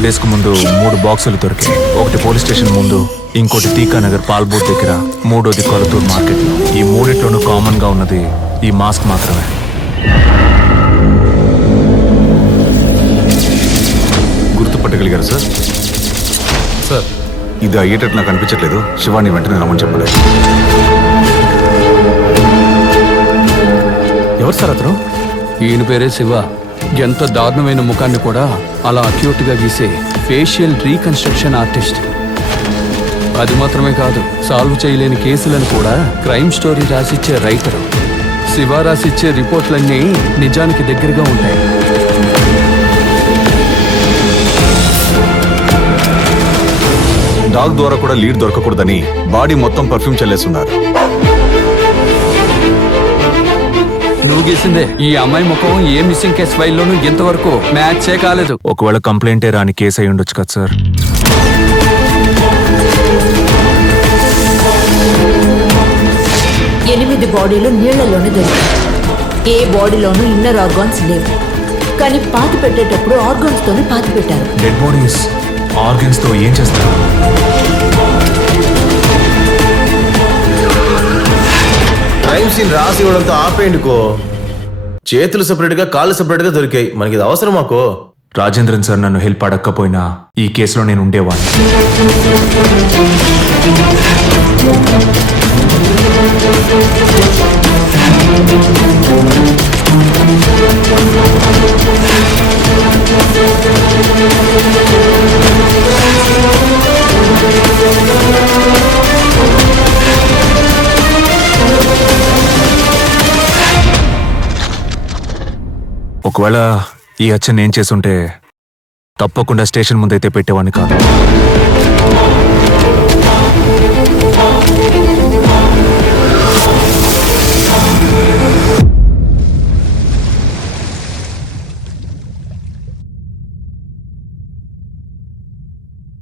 4 days కు ముందు 3 బాక్సులు దొరికాయి. ఒకటి పోలీస్ స్టేషన్ ముందు, ఇంకోటి తీకానగర్ పాల్బోట్ దగ్గర, మూడోది కొలతూరు మార్కెట్. ఈ మూడిట్లోనూ కామన్ గా ఉన్నది ఈ మాస్క్ మాత్రమే. గుర్తుపట్టగలిగారు సార్? సార్, ఇది అయ్యేటట్టు నాకు అనిపించట్లేదు. శివాని వెంటనే రమ్మని చెప్పలే. ఎవరు సార్ అతను? ఈయన పేరే శివ. ఎంత దారుణమైన ముఖాన్ని కూడా అలా అక్యూట్ గా గీసే ఫేషియల్ రీకన్స్ట్రక్షన్ ఆర్టిస్ట్. అది మాత్రమే కాదు, సాల్వ్ చేయలేని కేసులను కూడా క్రైమ్ స్టోరీ రాసిచ్చే రైటరు. శివ రాసిచ్చే రిపోర్ట్లన్నీ నిజానికి దగ్గరగా ఉంటాయి. డాగ్ ద్వారా కూడా లీడ్ దొరకకూడదని బాడీ మొత్తం పర్ఫ్యూమ్ చల్లేస్తున్నారు. నువ్వు గీసిందే. ఈ అమ్మాయి ముఖం ఏ మిస్సింగ్ కేసు ఫైల్లోనూ ఇంతవరకు మ్యాచే కాలేదు. ఒకవేళ కంప్లైంటే రాని కేసు అయి ఉండొచ్చు కదా సార్? ఎనిమిది బాడీలు నీళ్లలోనే దొరికాయి. ఏ బాడీలోనూ ఇన్నర్ ఆర్గాన్స్ లేవు. కానీ పాతి పెట్టేటప్పుడు ఆర్గాన్స్ తోనే పాతి పెట్టారు. డెడ్ బాడీస్ ఆర్గన్స్ తో ఏం చేస్తారు? క్రైమ్ సీన్ రాసి ఇవ్వడంతో ఆపేయండికో. చేతులు సెపరేట్ గా, కాళ్ళు సెపరేట్ గా దొరికాయి. మనకి ఇది అవసరం మాకో. రాజేంద్రన్ సార్ నన్ను హెల్ప్ అడగకపోయినా ఈ కేసులో నేను ఉండేవాడిని. ఒకవేళ ఈ హత్య నేను చేసుంటే తప్పకుండా స్టేషన్ ముందైతే పెట్టేవాడిని కాదు.